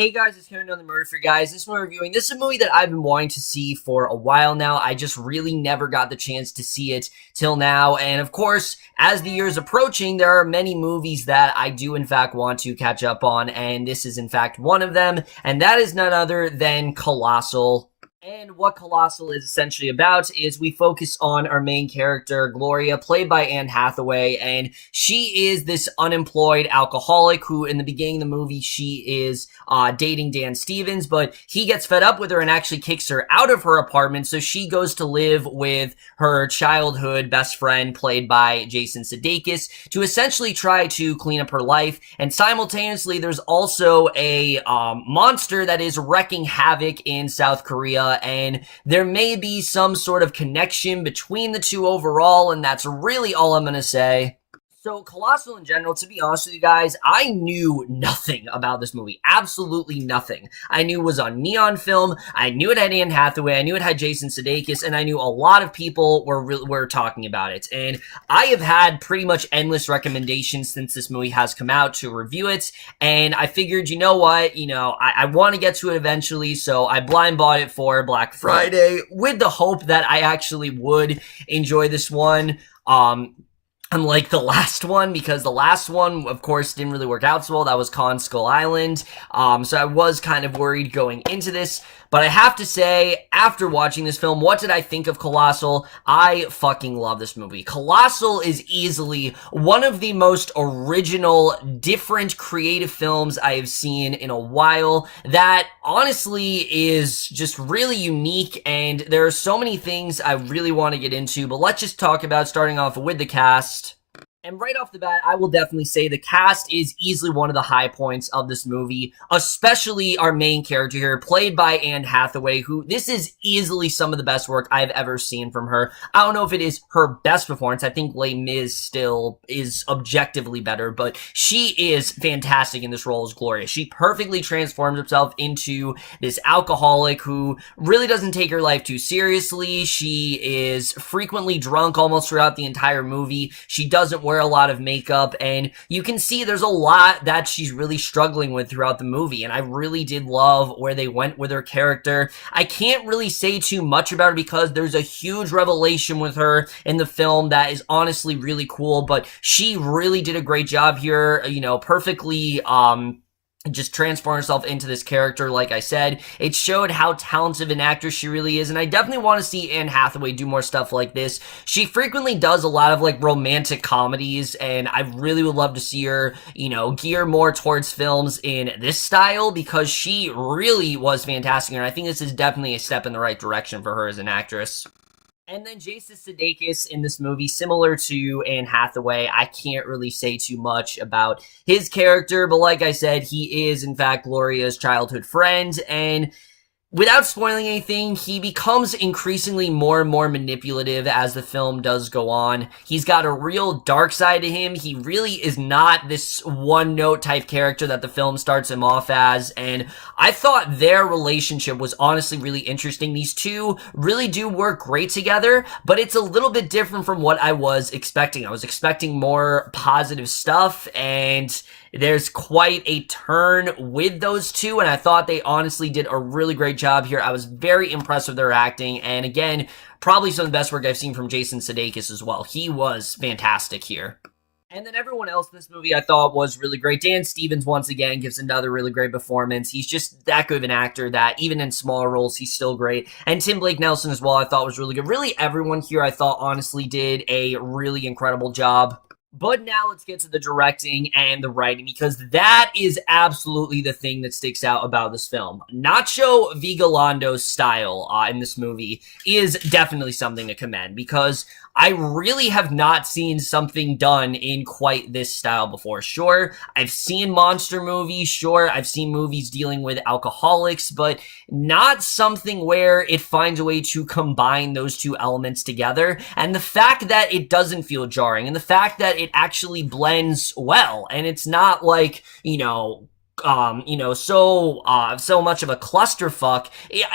Hey guys, it's Karen on the Murder for Guys. This one we're reviewing. This is a movie that I've been wanting to see for a while now. I just really never got the chance to see it till now. And of course, as the year's approaching, there are many movies that I do in fact want to catch up on. And this is in fact one of them. And that is none other than Colossal. And what Colossal is essentially about is we focus on our main character, Gloria, played by Anne Hathaway, and she is this unemployed alcoholic who, in the beginning of the movie, she is dating Dan Stevens, but he gets fed up with her and actually kicks her out of her apartment, so she goes to live with her childhood best friend, played by Jason Sudeikis, to essentially try to clean up her life, and simultaneously, there's also a monster that is wreaking havoc in South Korea, and there may be some sort of connection between the two overall, and that's really all I'm gonna say. So, Colossal in general, to be honest with you guys, I knew nothing about this movie. Absolutely nothing. I knew it was on Neon Film, I knew it had Anne Hathaway, I knew it had Jason Sudeikis, and I knew a lot of people were talking about it. And I have had pretty much endless recommendations since this movie has come out to review it, and I figured, you know what, I want to get to it eventually, so I blind bought it for Black Friday with the hope that I actually would enjoy this one. Unlike the last one, because the last one, of course, didn't really work out so well. That was Skull Island. So I was kind of worried going into this. But I have to say, after watching this film, what did I think of Colossal? I fucking love this movie. Colossal is easily one of the most original, different, creative films I have seen in a while that honestly is just really unique, and there are so many things I really want to get into, but let's just talk about starting off with the cast. And right off the bat, I will definitely say the cast is easily one of the high points of this movie, especially our main character here, played by Anne Hathaway, who this is easily some of the best work I've ever seen from her. I don't know if it is her best performance. I think Les Mis still is objectively better, but she is fantastic in this role as Gloria. She perfectly transforms herself into this alcoholic who really doesn't take her life too seriously. She is frequently drunk almost throughout the entire movie. She doesn't wear a lot of makeup, and you can see there's a lot that she's really struggling with throughout the movie, and I really did love where they went with her character. I can't really say too much about her because there's a huge revelation with her in the film that is honestly really cool, but she really did a great job here, perfectly, just transform herself into this character. Like I said, it showed how talented an actress she really is, and I definitely want to see Anne Hathaway do more stuff like this. She frequently does a lot of romantic comedies, and I really would love to see her, gear more towards films in this style, because she really was fantastic, and I think this is definitely a step in the right direction for her as an actress. And then Jason Sudeikis in this movie, similar to Anne Hathaway, I can't really say too much about his character, but like I said, he is in fact Gloria's childhood friend, and without spoiling anything, he becomes increasingly more and more manipulative as the film does go on. He's got a real dark side to him. He really is not this one-note type character that the film starts him off as, and I thought their relationship was honestly really interesting. These two really do work great together, but it's a little bit different from what I was expecting. I was expecting more positive stuff, and there's quite a turn with those two, and I thought they honestly did a really great job here. I was very impressed with their acting, and again, probably some of the best work I've seen from Jason Sudeikis as well. He was fantastic here. And then everyone else in this movie I thought was really great. Dan Stevens, once again, gives another really great performance. He's just that good of an actor that even in smaller roles, he's still great. And Tim Blake Nelson as well, I thought was really good. Really, everyone here I thought honestly did a really incredible job. But now let's get to the directing and the writing, because that is absolutely the thing that sticks out about this film. Nacho Vigalondo's style in this movie is definitely something to commend, because I really have not seen something done in quite this style before. Sure, I've seen monster movies, sure, I've seen movies dealing with alcoholics, but not something where it finds a way to combine those two elements together. And the fact that it doesn't feel jarring, and the fact that it actually blends well, and it's not like, so much of a clusterfuck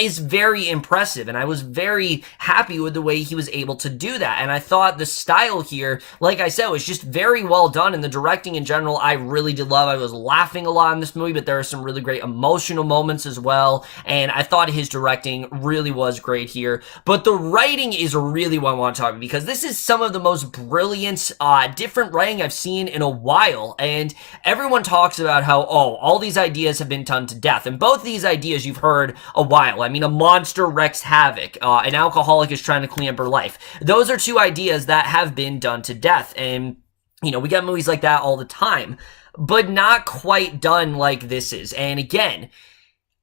is very impressive, and I was very happy with the way he was able to do that. And I thought the style here, like I said, was just very well done, and the directing in general I really did love. I was laughing a lot in this movie, but there are some really great emotional moments as well, and I thought his directing really was great here. But the writing is really what I want to talk about, because this is some of the most brilliant different writing I've seen in a while. And everyone talks about how, oh, all these ideas have been done to death, and both of these ideas you've heard a while. I mean, a monster wreaks havoc, an alcoholic is trying to clean up her life. Those are two ideas that have been done to death, and we get movies like that all the time, but not quite done like this is. And again,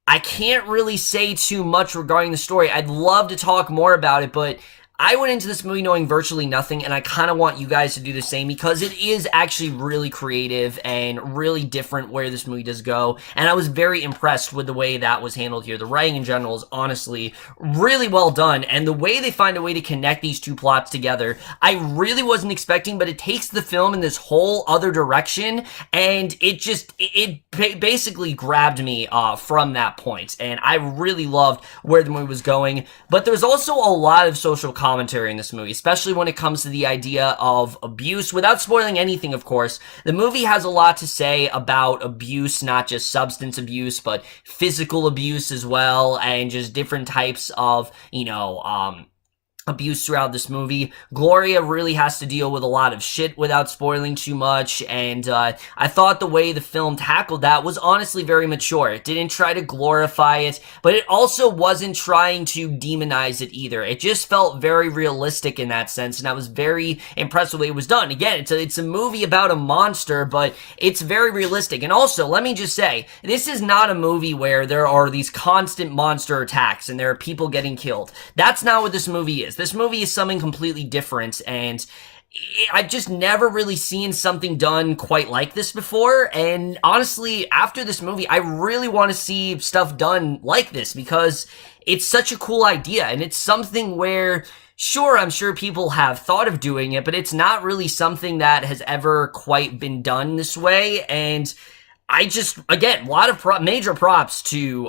I can't really say too much regarding the story. I'd love to talk more about it, but I went into this movie knowing virtually nothing, and I kind of want you guys to do the same, because it is actually really creative and really different where this movie does go, and I was very impressed with the way that was handled here. The writing in general is honestly really well done, and the way they find a way to connect these two plots together, I really wasn't expecting, but it takes the film in this whole other direction, and it basically grabbed me from that point, and I really loved where the movie was going. But there's also a lot of social commentary in this movie, especially when it comes to the idea of abuse. Without spoiling anything, of course, the movie has a lot to say about abuse, not just substance abuse, but physical abuse as well, and just different types of, abuse throughout this movie. Gloria really has to deal with a lot of shit without spoiling too much, and I thought the way the film tackled that was honestly very mature. It didn't try to glorify it, but it also wasn't trying to demonize it either. It just felt very realistic in that sense, and I was very impressed with the way it was done. Again, it's a movie about a monster, but it's very realistic. And also, let me just say, this is not a movie where there are these constant monster attacks and there are people getting killed. That's not what this movie is. This movie is something completely different, and I've just never really seen something done quite like this before. And honestly, after this movie, I really want to see stuff done like this, because it's such a cool idea, and it's something where, sure, I'm sure people have thought of doing it, but it's not really something that has ever quite been done this way. And I just, again, a lot of major props to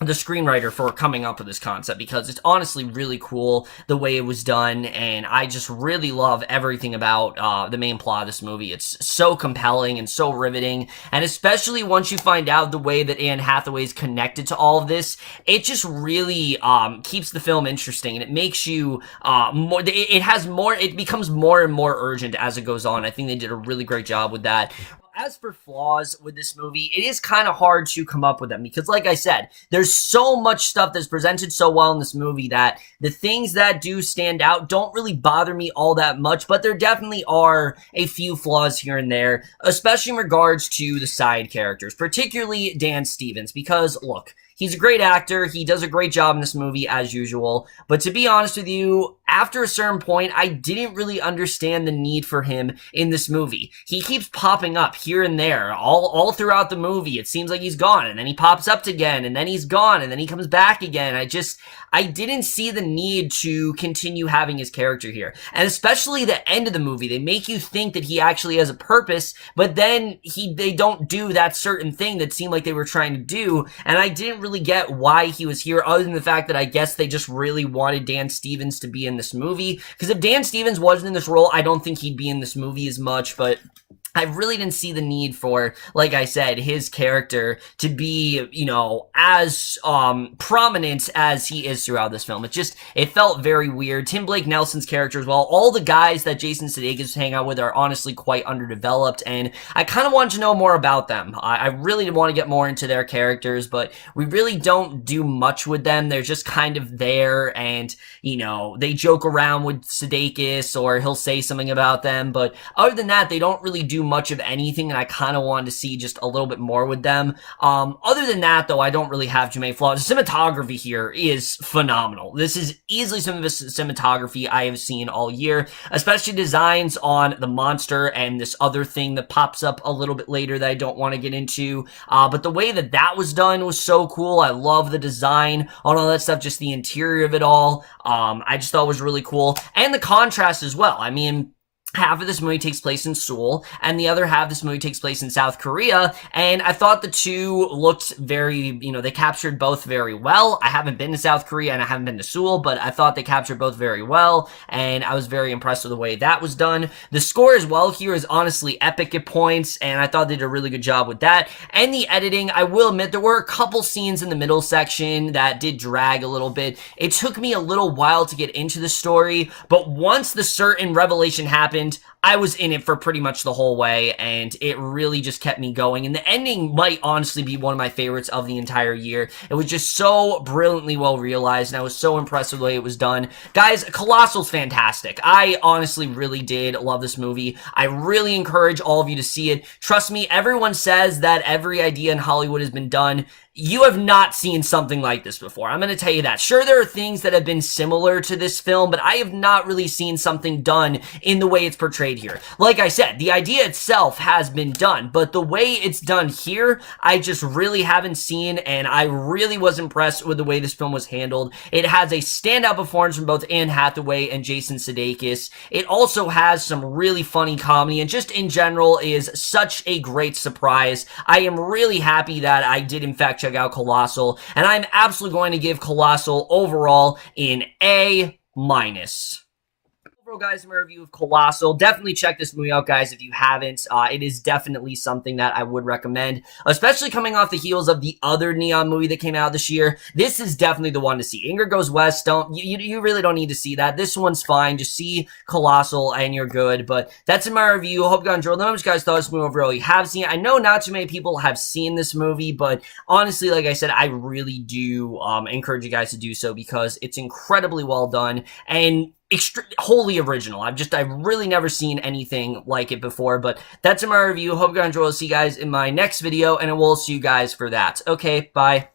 the screenwriter for coming up with this concept, because it's honestly really cool the way it was done, and I just really love everything about the main plot of this movie. It's so compelling and so riveting, and especially once you find out the way that Anne Hathaway is connected to all of this, it just really keeps the film interesting, and it makes you it becomes more and more urgent as it goes on. I think they did a really great job with that. As for flaws with this movie, it is kind of hard to come up with them, because like I said, there's so much stuff that's presented so well in this movie that the things that do stand out don't really bother me all that much, but there definitely are a few flaws here and there, especially in regards to the side characters, particularly Dan Stevens, because look, he's a great actor. He does a great job in this movie, as usual. But to be honest with you, after a certain point, I didn't really understand the need for him in this movie. He keeps popping up here and there, all throughout the movie. It seems like he's gone, and then he pops up again, and then he's gone, and then he comes back again. I didn't see the need to continue having his character here. And especially the end of the movie, they make you think that he actually has a purpose, but then they don't do that certain thing that seemed like they were trying to do, and I didn't really get why he was here, other than the fact that I guess they just really wanted Dan Stevens to be in this movie. Because if Dan Stevens wasn't in this role, I don't think he'd be in this movie as much, but I really didn't see the need for, like I said, his character to be, as prominent as he is throughout this film. It felt very weird. Tim Blake Nelson's character as well. All the guys that Jason Sudeikis hang out with are honestly quite underdeveloped, and I kind of wanted to know more about them. I really want to get more into their characters, but we really don't do much with them. They're just kind of there, and, they joke around with Sudeikis, or he'll say something about them, but other than that, they don't really do much of anything, and I kind of wanted to see just a little bit more with them. Other than that, though, I don't really have too many flaws. The cinematography here is phenomenal. This is easily some of the cinematography I have seen all year, especially designs on the monster and this other thing that pops up a little bit later that I don't want to get into. But the way that was done was so cool. I love the design on all that stuff, just the interior of it all. I just thought it was really cool. And the contrast as well. I mean, half of this movie takes place in Seoul, and the other half of this movie takes place in South Korea, and I thought the two looked very, they captured both very well. I haven't been to South Korea, and I haven't been to Seoul, but I thought they captured both very well, and I was very impressed with the way that was done. The score as well here is honestly epic at points, and I thought they did a really good job with that. And the editing, I will admit, there were a couple scenes in the middle section that did drag a little bit. It took me a little while to get into the story, but once the certain revelation happened, I was in it for pretty much the whole way, and it really just kept me going. And the ending might honestly be one of my favorites of the entire year. It was just so brilliantly well realized, and I was so impressed with the way it was done. Guys, Colossal's fantastic. I honestly really did love this movie. I really encourage all of you to see it. Trust me, everyone says that every idea in Hollywood has been done. You have not seen something like this before. I'm going to tell you that. Sure, there are things that have been similar to this film, but I have not really seen something done in the way it's portrayed here. Like I said, the idea itself has been done, but the way it's done here, I just really haven't seen, and I really was impressed with the way this film was handled. It has a standout performance from both Anne Hathaway and Jason Sudeikis. It also has some really funny comedy, and just in general is such a great surprise. I am really happy that I did in fact check out Colossal, and I'm absolutely going to give Colossal overall an A-. Overall, guys, my review of Colossal. Definitely check this movie out, guys, if you haven't. It is definitely something that I would recommend, especially coming off the heels of the other Neon movie that came out this year. This is definitely the one to see. Ingrid Goes West, you really don't need to see that. This one's fine. Just see Colossal and you're good. But that's in my review. Hope you guys enjoyed. Let me know what you guys thought of this movie overall. You have seen it. I know not too many people have seen this movie, but honestly, like I said, I really do encourage you guys to do so because it's incredibly well done and wholly original. I've really never seen anything like it before, but that's in my review. Hope you guys enjoy. I'll see you guys in my next video, and I will see you guys for that. Okay, bye.